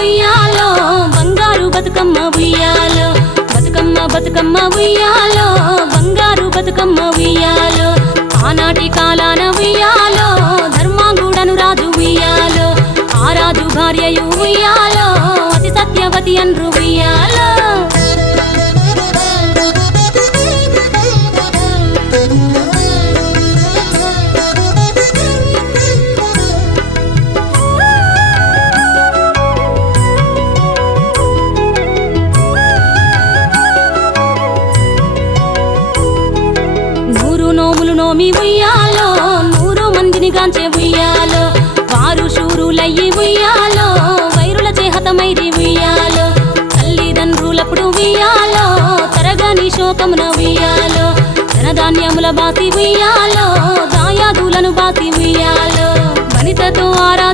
ఉయ్యాలో బంగారు బతుకమ్మ ఉయ్యాలో బతుకమ్మ బతుకమ్మ ఉయ్యాలో బంగారు బతుకమ్మ ఉయ్యాలో ఆనాటి కాలాన ఉయ్యాలో ధర్మాంగుడను రాజు ఉయ్యాలో ఆ రాజు భార్యయు ఉయ్యాలో అతి సత్యవతి అన్రు ఉయ్యాలో నోములు నోమి ఉయ్యాలో 100 మందిని గాంచే ఉయ్యాలో వారు శూరులయ్యి ఉయ్యాలో వైరుల చేహతమైరి ఉయ్యాలో తల్లిదండ్రులప్పుడు ఉయ్యాలో తరగని శోకమున ఉయ్యాలో ధనధాన్యముల బాసి ఉయ్యాలో దాయాదులను బాసి ఉయ్యాలో వనితతో ఆరా